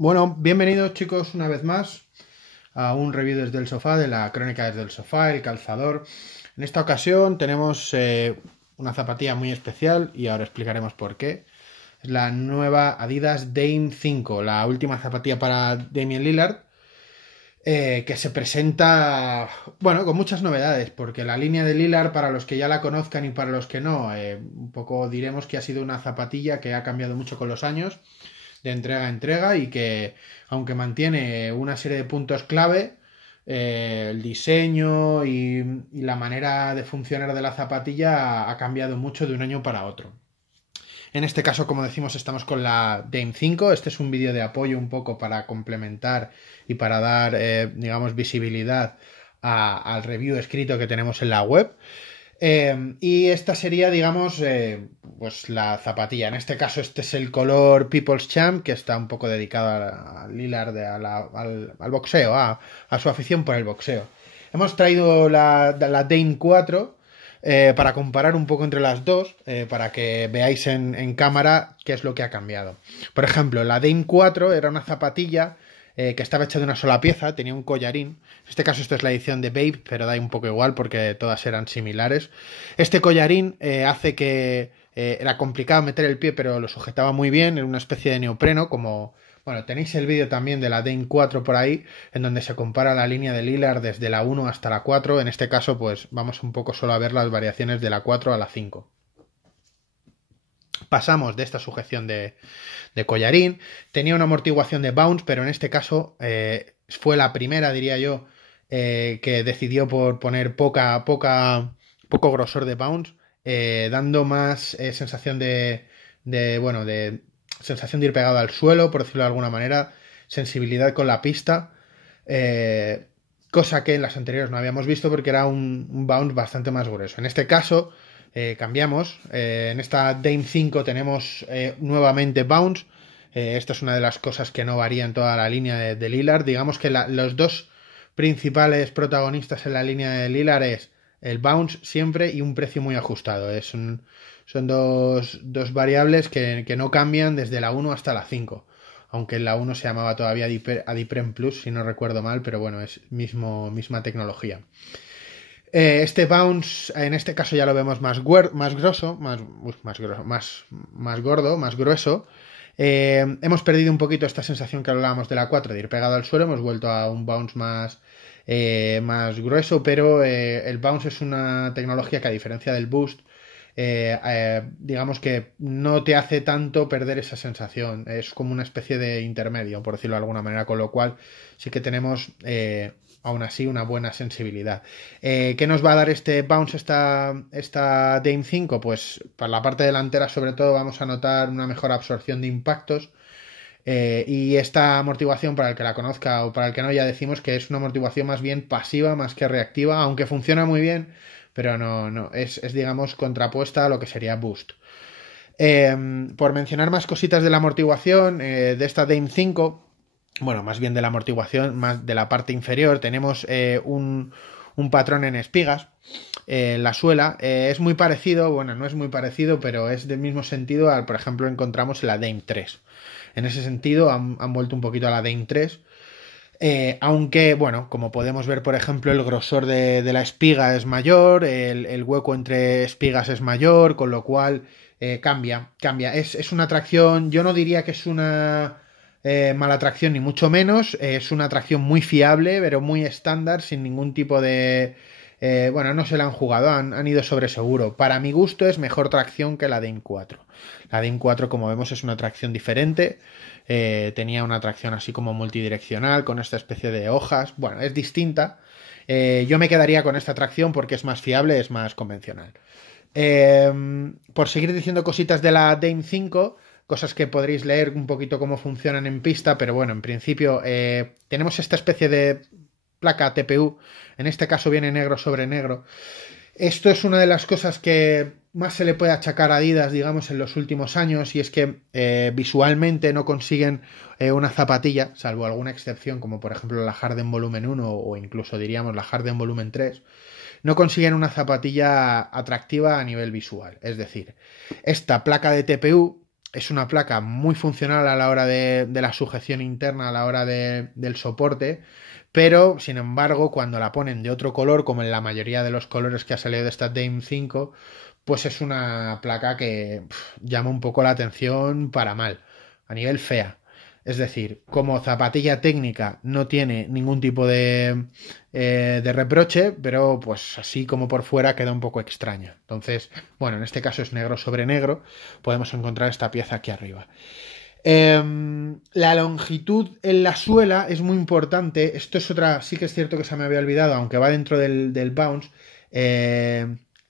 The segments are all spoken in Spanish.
Bueno, bienvenidos chicos una vez más a un review desde el sofá de la crónica desde el sofá, el calzador. En esta ocasión tenemos una zapatilla muy especial y ahora explicaremos por qué. Es la nueva Adidas Dame 5, la última zapatilla para Damian Lillard, que se presenta, bueno, con muchas novedades, porque la línea de Lillard, para los que ya la conozcan y para los que no, un poco diremos que ha sido una zapatilla que ha cambiado mucho con los años de entrega a entrega y que aunque mantiene una serie de puntos clave, el diseño y la manera de funcionar de la zapatilla ha cambiado mucho de un año para otro. En este caso, como decimos, estamos con la Dame 5. Este es un vídeo de apoyo un poco para complementar y para dar, digamos, visibilidad al review escrito que tenemos en la web. Y esta sería, digamos, pues la zapatilla. En este caso, este es el color People's Champ, que está un poco dedicado a Lillard, al boxeo, a su afición por el boxeo. Hemos traído la Dame 4 para comparar un poco entre las dos, para que veáis en cámara qué es lo que ha cambiado. Por ejemplo, la Dame 4 era una zapatilla que estaba hecha de una sola pieza, tenía un collarín. En este caso, esto es la edición de Babe, pero da un poco igual porque todas eran similares. Este collarín hace que era complicado meter el pie, pero lo sujetaba muy bien, en una especie de neopreno, como... Bueno, tenéis el vídeo también de la Dame 4 por ahí, en donde se compara la línea de Lillard desde la 1 hasta la 4. En este caso, pues vamos un poco solo a ver las variaciones de la 4 a la 5. Pasamos de esta sujeción de collarín. Tenía una amortiguación de bounce, pero en este caso fue la primera, diría yo, que decidió por poner poco grosor de bounce, dando más sensación bueno, de sensación de ir pegado al suelo, por decirlo de alguna manera, sensibilidad con la pista, cosa que en las anteriores no habíamos visto porque era un bounce bastante más grueso. En este caso cambiamos, en esta Dame 5 tenemos nuevamente bounce. Esta es una de las cosas que no varía en toda la línea de Lillard. Digamos que los dos principales protagonistas en la línea de Lillard es el bounce siempre y un precio muy ajustado. Son dos variables que no cambian desde la 1 hasta la 5. Aunque en la 1 se llamaba todavía Adiprem Plus, si no recuerdo mal, pero bueno, es misma tecnología. Este bounce, en este caso ya lo vemos más gordo, más grueso. Hemos perdido un poquito esta sensación que hablábamos de la 4 de ir pegado al suelo, hemos vuelto a un bounce más grueso, pero el bounce es una tecnología que, a diferencia del boost, digamos que no te hace tanto perder esa sensación, es como una especie de intermedio, por decirlo de alguna manera, con lo cual sí que tenemos aún así una buena sensibilidad. ¿Qué nos va a dar este bounce, esta Dame 5? Pues para la parte delantera sobre todo vamos a notar una mejor absorción de impactos. Y esta amortiguación, para el que la conozca o para el que no, ya decimos que es una amortiguación más bien pasiva más que reactiva, aunque funciona muy bien, pero no es digamos contrapuesta a lo que sería boost. Por mencionar más cositas de la amortiguación de esta Dame 5, bueno, más bien de la amortiguación, más de la parte inferior, tenemos un patrón en espigas en la suela. Es muy parecido, bueno, no es muy parecido, pero es del mismo sentido al, por ejemplo, encontramos en la Dame 3. En ese sentido han vuelto un poquito a la Dame 3. Aunque, bueno, como podemos ver, por ejemplo, el grosor de la espiga es mayor, el hueco entre espigas es mayor, con lo cual cambia. Es una tracción, yo no diría que es una mala tracción, ni mucho menos. Es una tracción muy fiable, pero muy estándar, sin ningún tipo de... bueno, no se la han jugado, han ido sobre seguro. Para mi gusto es mejor tracción que la Dame 4. La Dame 4, como vemos, es una tracción diferente. Tenía una tracción así como multidireccional, con esta especie de hojas. Bueno, es distinta. Yo me quedaría con esta tracción porque es más fiable, es más convencional. Por seguir diciendo cositas de la Dame 5, cosas que podréis leer un poquito cómo funcionan en pista, pero bueno, en principio tenemos esta especie de placa TPU, en este caso viene negro sobre negro. Esto es una de las cosas que más se le puede achacar a Adidas, digamos, en los últimos años, y es que visualmente no consiguen una zapatilla, salvo alguna excepción, como por ejemplo la Harden Volumen 1 o incluso diríamos la Harden Volumen 3, no consiguen una zapatilla atractiva a nivel visual. Es decir, esta placa de TPU es una placa muy funcional a la hora de la sujeción interna, a la hora del soporte, pero sin embargo, cuando la ponen de otro color, como en la mayoría de los colores que ha salido de esta Dame 5, pues es una placa que llama un poco la atención para mal, a nivel fea. Es decir, como zapatilla técnica no tiene ningún tipo de reproche, pero pues así como por fuera queda un poco extraña. Entonces, bueno, en este caso es negro sobre negro, podemos encontrar esta pieza aquí arriba. La longitud en la suela es muy importante. Esto es otra, sí que es cierto que se me había olvidado, aunque va dentro del bounce.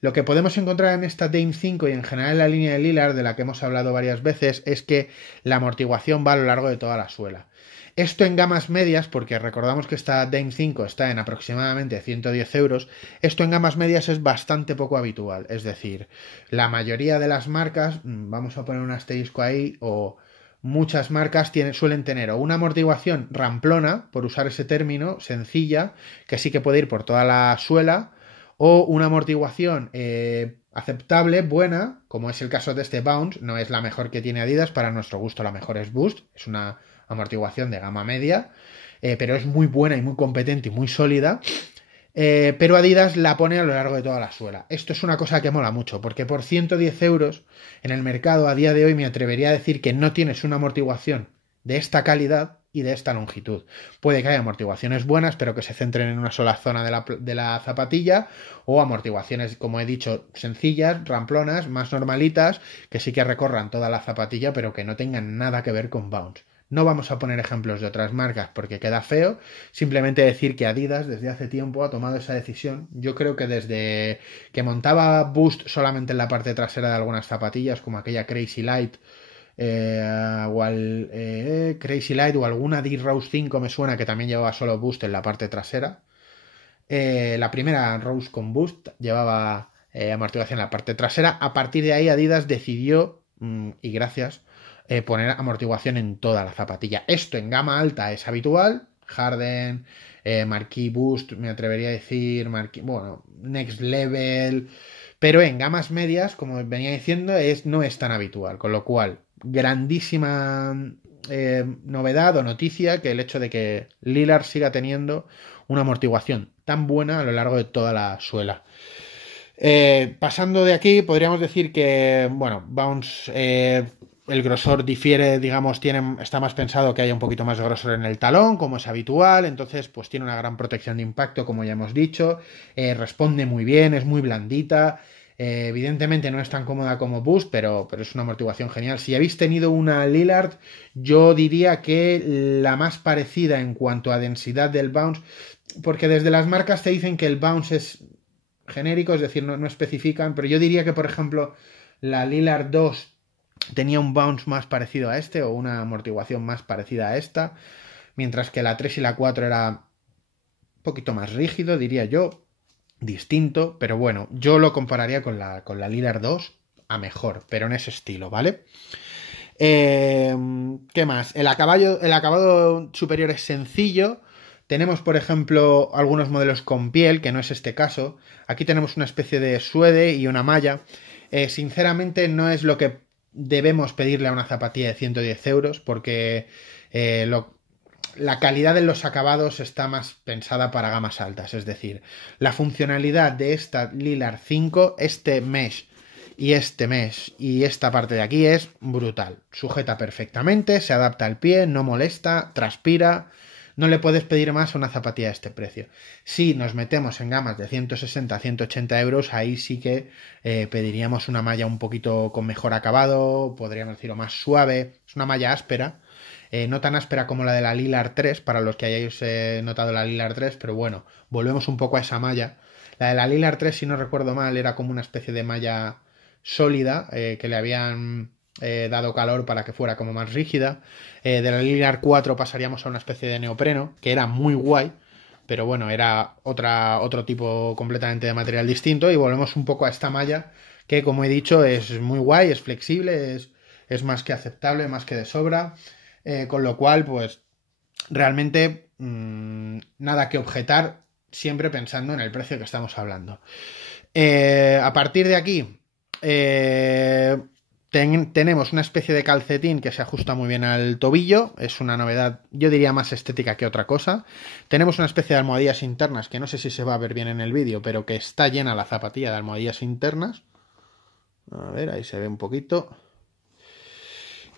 Lo que podemos encontrar en esta Dame 5 y en general en la línea de Lillard, de la que hemos hablado varias veces, es que la amortiguación va a lo largo de toda la suela. Esto en gamas medias, porque recordamos que esta Dame 5 está en aproximadamente 110 euros, esto en gamas medias es bastante poco habitual. Es decir, la mayoría de las marcas, vamos a poner un asterisco ahí, o muchas marcas suelen tener o una amortiguación ramplona, por usar ese término, sencilla, que sí que puede ir por toda la suela, o una amortiguación aceptable, buena, como es el caso de este Bounce, no es la mejor que tiene Adidas, para nuestro gusto la mejor es Boost, es una amortiguación de gama media, pero es muy buena y muy competente y muy sólida. Pero Adidas la pone a lo largo de toda la suela. Esto es una cosa que mola mucho, porque por 110 euros en el mercado a día de hoy me atrevería a decir que no tienes una amortiguación de esta calidad y de esta longitud. Puede que haya amortiguaciones buenas, pero que se centren en una sola zona de la zapatilla, o amortiguaciones, como he dicho, sencillas, ramplonas, más normalitas, que sí que recorran toda la zapatilla, pero que no tengan nada que ver con Bounce. No vamos a poner ejemplos de otras marcas porque queda feo, simplemente decir que Adidas desde hace tiempo ha tomado esa decisión. Yo creo que desde que montaba Boost solamente en la parte trasera de algunas zapatillas, como aquella Crazy Light, Crazy Light o alguna D-Rose 5 me suena que también llevaba solo Boost en la parte trasera. La primera Rose con Boost llevaba amortiguación en la parte trasera. A partir de ahí Adidas decidió, y gracias, poner amortiguación en toda la zapatilla. Esto en gama alta es habitual. Harden, Marquee Boost, me atrevería a decir, bueno, Next Level. Pero en gamas medias, como venía diciendo, no es tan habitual. Con lo cual, grandísima novedad o noticia que el hecho de que Lillard siga teniendo una amortiguación tan buena a lo largo de toda la suela. Pasando de aquí, podríamos decir que, bueno, Bounce, el grosor difiere, digamos, está más pensado que haya un poquito más de grosor en el talón, como es habitual, entonces pues tiene una gran protección de impacto, como ya hemos dicho, responde muy bien, es muy blandita, evidentemente no es tan cómoda como Boost, pero es una amortiguación genial. Si habéis tenido una Lillard, yo diría que la más parecida en cuanto a densidad del Bounce, porque desde las marcas te dicen que el Bounce es genérico, es decir, no especifican, pero yo diría que, por ejemplo, la Lillard 2 tenía un bounce más parecido a este o una amortiguación más parecida a esta, mientras que la 3 y la 4 era un poquito más rígido, diría yo, distinto, pero bueno, yo lo compararía con la Lillard 2 a mejor, pero en ese estilo, ¿vale? ¿Qué más? El acabado superior es sencillo. Tenemos, por ejemplo, algunos modelos con piel, que no es este caso. Aquí tenemos una especie de suede y una malla. Sinceramente, no es lo que debemos pedirle a una zapatilla de 110 euros, porque la calidad de los acabados está más pensada para gamas altas. Es decir, la funcionalidad de esta Lillard 5, este mesh y esta parte de aquí es brutal. Sujeta perfectamente, se adapta al pie, no molesta, transpira. No le puedes pedir más a una zapatilla de este precio. Si nos metemos en gamas de 160 a 180 euros, ahí sí que pediríamos una malla un poquito con mejor acabado, podríamos decirlo más suave. Es una malla áspera, no tan áspera como la de la Lillard 3, para los que hayáis notado la Lillard 3, pero bueno, volvemos un poco a esa malla. La de la Lillard 3, si no recuerdo mal, era como una especie de malla sólida, que le habían dado calor para que fuera como más rígida. De la Lillard 4 pasaríamos a una especie de neopreno, que era muy guay, pero bueno, era otro tipo completamente de material distinto, y volvemos un poco a esta malla, que como he dicho es muy guay, es flexible, es más que aceptable, más que de sobra, con lo cual pues realmente nada que objetar, siempre pensando en el precio que estamos hablando. A partir de aquí, Tenemos una especie de calcetín que se ajusta muy bien al tobillo, es una novedad, yo diría más estética que otra cosa. Tenemos una especie de almohadillas internas, que no sé si se va a ver bien en el vídeo, pero que está llena la zapatilla de almohadillas internas. A ver, ahí se ve un poquito.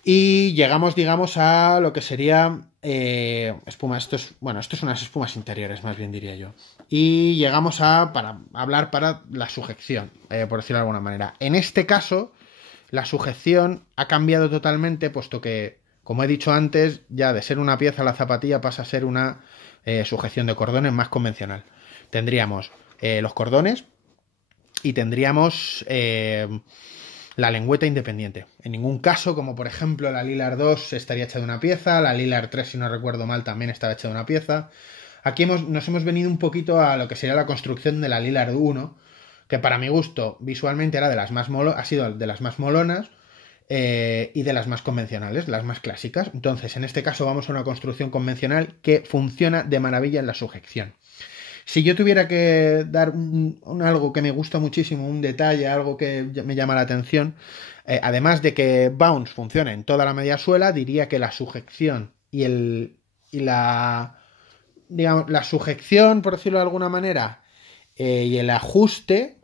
Y llegamos, digamos, a lo que sería espuma. Esto es unas espumas interiores, más bien diría yo. Y llegamos para hablar para la sujeción, por decirlo de alguna manera. En este caso, la sujeción ha cambiado totalmente, puesto que, como he dicho antes, ya de ser una pieza la zapatilla pasa a ser una sujeción de cordones más convencional. Tendríamos los cordones y tendríamos la lengüeta independiente. En ningún caso, como por ejemplo la Lilar 2 estaría hecha de una pieza, la Lilar 3, si no recuerdo mal, también estaba hecha de una pieza. Aquí nos hemos venido un poquito a lo que sería la construcción de la Lilar 1, que para mi gusto visualmente era ha sido de las más molonas y de las más convencionales, las más clásicas. Entonces, en este caso vamos a una construcción convencional que funciona de maravilla en la sujeción. Si yo tuviera que dar algo que me gusta muchísimo, un detalle, algo que me llama la atención, además de que Bounce funciona en toda la media suela, diría que la sujeción digamos, la sujeción, por decirlo de alguna manera, y el ajuste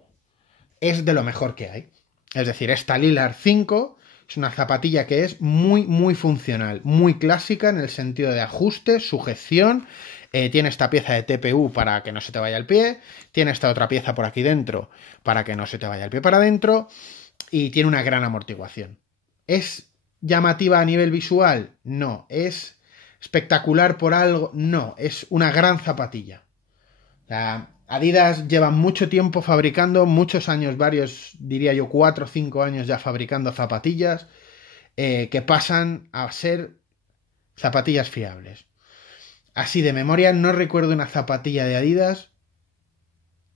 es de lo mejor que hay. Es decir, esta Lilar 5 es una zapatilla que es muy, muy funcional, muy clásica en el sentido de ajuste, sujeción. Tiene esta pieza de TPU para que no se te vaya el pie, tiene esta otra pieza por aquí dentro para que no se te vaya el pie para adentro y tiene una gran amortiguación. ¿Es llamativa a nivel visual? No. ¿Es espectacular por algo? No. Es una gran zapatilla. Adidas lleva mucho tiempo fabricando, muchos años, varios, diría yo 4 o 5 años ya fabricando zapatillas que pasan a ser zapatillas fiables. Así de memoria no recuerdo una zapatilla de Adidas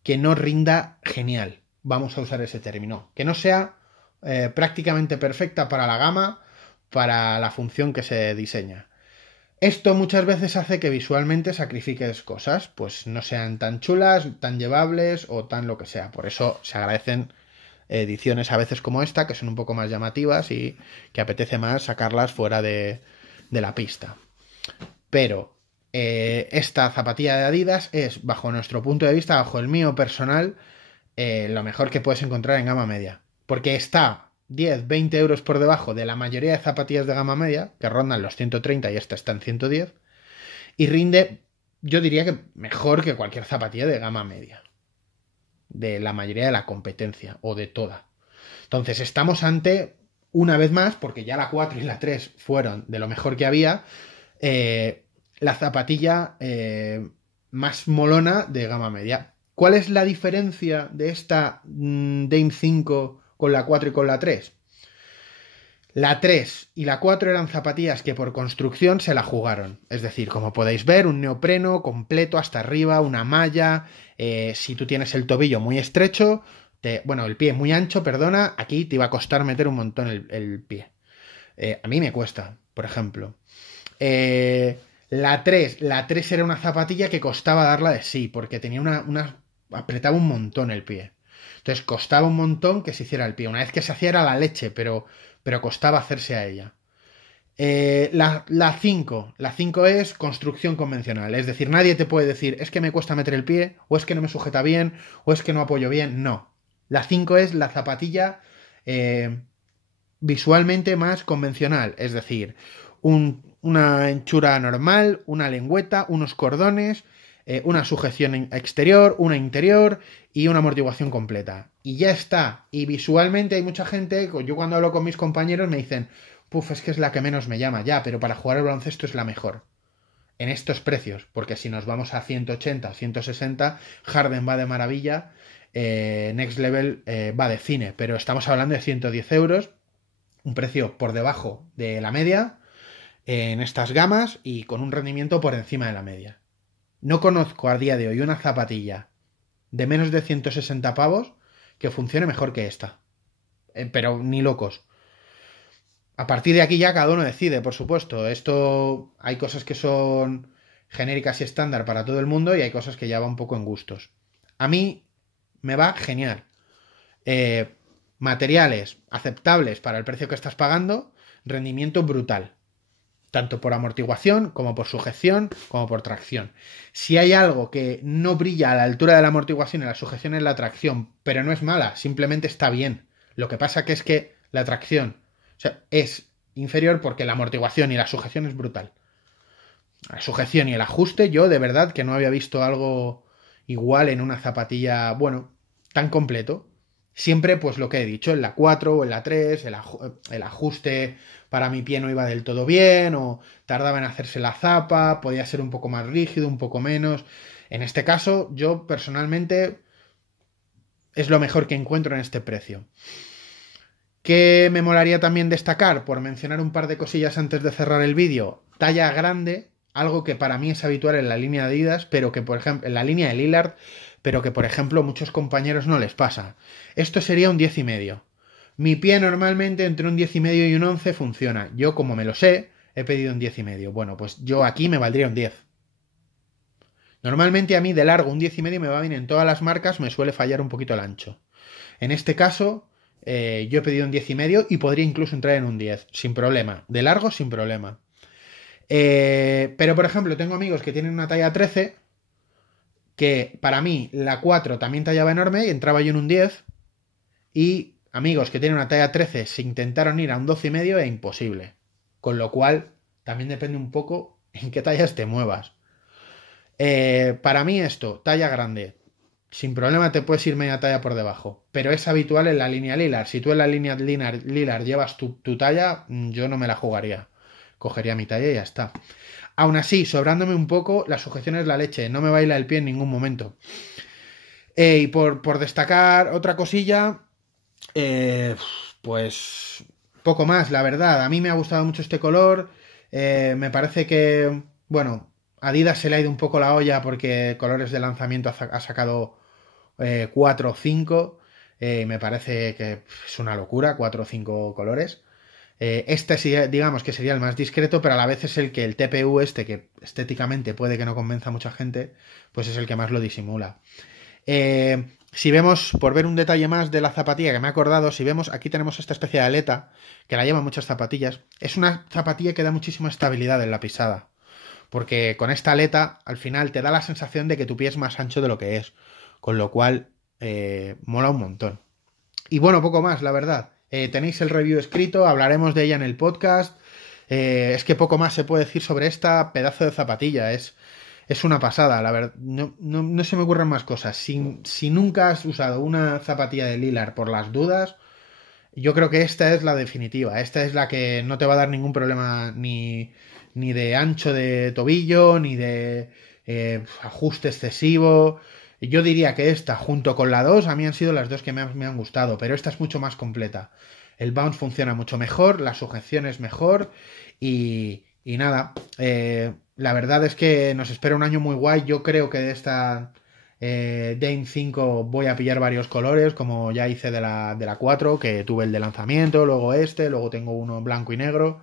que no rinda genial. Vamos a usar ese término. Que no sea prácticamente perfecta para la gama, para la función que se diseña. Esto muchas veces hace que visualmente sacrifiques cosas, pues no sean tan chulas, tan llevables o tan lo que sea. Por eso se agradecen ediciones a veces como esta, que son un poco más llamativas y que apetece más sacarlas fuera de la pista. Pero esta zapatilla de Adidas es, bajo nuestro punto de vista, bajo el mío personal, lo mejor que puedes encontrar en gama media. Porque está 10, 20 euros por debajo de la mayoría de zapatillas de gama media, que rondan los 130 y esta está en 110, y rinde, yo diría que mejor que cualquier zapatilla de gama media, de la mayoría de la competencia, o de toda. Entonces estamos ante, una vez más, porque ya la 4 y la 3 fueron de lo mejor que había, la zapatilla más molona de gama media. ¿Cuál es la diferencia de esta Dame 5 con la 4 y con la 3? La 3 y la 4 eran zapatillas que por construcción se la jugaron. Es decir, como podéis ver, un neopreno completo hasta arriba, una malla. Si tú tienes el tobillo muy estrecho, el pie muy ancho, perdona, aquí te iba a costar meter un montón el pie. A mí me cuesta, por ejemplo. La 3 era una zapatilla que costaba darla de sí, porque tenía apretaba un montón el pie. Entonces costaba un montón que se hiciera el pie. Una vez que se hacía era la leche, pero costaba hacerse a ella. La 5 es construcción convencional. Es decir, nadie te puede decir, es que me cuesta meter el pie, o es que no me sujeta bien, o es que no apoyo bien. No. La 5 es la zapatilla visualmente más convencional. Es decir, una anchura normal, una lengüeta, unos cordones, una sujeción exterior, una interior y una amortiguación completa. Y ya está. Y visualmente hay mucha gente, yo cuando hablo con mis compañeros me dicen, puf, es que es la que menos me llama, ya, pero para jugar al baloncesto es la mejor. En estos precios, porque si nos vamos a 180, 160, Harden va de maravilla, Next Level va de cine, pero estamos hablando de 110 euros, un precio por debajo de la media en estas gamas y con un rendimiento por encima de la media. No conozco a día de hoy una zapatilla de menos de 160 pavos que funcione mejor que esta. Pero ni locos. A partir de aquí ya cada uno decide, por supuesto. Esto hay cosas que son genéricas y estándar para todo el mundo y hay cosas que ya van un poco en gustos. A mí me va genial. materiales aceptables para el precio que estás pagando, rendimiento brutal. Tanto por amortiguación, como por sujeción, como por tracción. Si hay algo que no brilla a la altura de la amortiguación y la sujeción es la tracción, pero no es mala, simplemente está bien. Lo que pasa que es que la tracción, o sea, es inferior porque la amortiguación y la sujeción es brutal. La sujeción y el ajuste, yo de verdad que no había visto algo igual en una zapatilla, bueno, tan completo. Siempre, pues lo que he dicho, en la 4 o en la 3, el ajuste para mi pie no iba del todo bien, o tardaba en hacerse la zapa, podía ser un poco más rígido, un poco menos. En este caso, yo personalmente es lo mejor que encuentro en este precio. ¿Qué me molaría también destacar? Por mencionar un par de cosillas antes de cerrar el vídeo. Talla grande, algo que para mí es habitual en la línea de Adidas, pero que por ejemplo, en la línea de Lillard, pero que por ejemplo muchos compañeros no les pasa. Esto sería un 10,5. Mi pie normalmente entre un 10,5 y un 11 funciona. Yo, como me lo sé, he pedido un 10,5. Bueno, pues yo aquí me valdría un 10. Normalmente a mí de largo un 10,5 me va bien en todas las marcas, me suele fallar un poquito el ancho. En este caso, yo he pedido un 10,5 y podría incluso entrar en un 10, sin problema. De largo, sin problema. Pero, por ejemplo, tengo amigos que tienen una talla 13, que para mí la 4 también tallaba enorme y entraba yo en un 10. Y amigos que tienen una talla 13 se intentaron ir a un 12,5 e imposible. Con lo cual, también depende un poco en qué tallas te muevas. Para mí esto, talla grande, sin problema te puedes ir media talla por debajo, pero es habitual en la línea Lillard. Si tú en la línea Lillard llevas tu talla, yo no me la jugaría. Cogería mi talla y ya está. Aún así, sobrándome un poco, la sujeción es la leche, no me baila el pie en ningún momento. Y por destacar otra cosilla, pues poco más, la verdad. A mí me ha gustado mucho este color. Me parece que, bueno, Adidas se le ha ido un poco la olla porque colores de lanzamiento ha sacado 4 o 5. Me parece que es una locura, 4 o 5 colores. Este sí, digamos que sería el más discreto, pero a la vez es el que el TPU este, que estéticamente puede que no convenza a mucha gente, pues es el que más lo disimula. Si vemos, por ver un detalle más de la zapatilla que me he acordado, si vemos, aquí tenemos esta especie de aleta, que la llevan muchas zapatillas. Es una zapatilla que da muchísima estabilidad en la pisada, porque con esta aleta, al final, te da la sensación de que tu pie es más ancho de lo que es, con lo cual, mola un montón. Y bueno, poco más, la verdad. Tenéis el review escrito, hablaremos de ella en el podcast. Es que poco más se puede decir sobre esta pedazo de zapatilla. Es una pasada, la verdad. No se me ocurren más cosas. Si nunca has usado una zapatilla de Lillard por las dudas, yo creo que esta es la definitiva. Esta es la que no te va a dar ningún problema ni de ancho de tobillo, ni de ajuste excesivo. Yo diría que esta, junto con la 2 a mí han sido las dos que me han gustado, pero esta es mucho más completa. El bounce funciona mucho mejor, la sujeción es mejor y nada, la verdad es que nos espera un año muy guay. Yo creo que de esta Dame 5 voy a pillar varios colores, como ya hice de la 4, que tuve el de lanzamiento, luego luego tengo uno blanco y negro,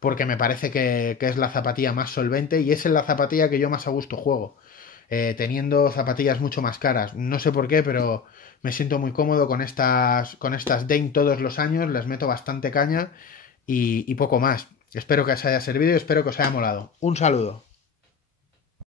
porque me parece que es la zapatilla más solvente y es la zapatilla que yo más a gusto juego. Teniendo zapatillas mucho más caras. No sé por qué, pero me siento muy cómodo con estas Dame todos los años, les meto bastante caña y poco más. Espero que os haya servido y espero que os haya molado. Un saludo.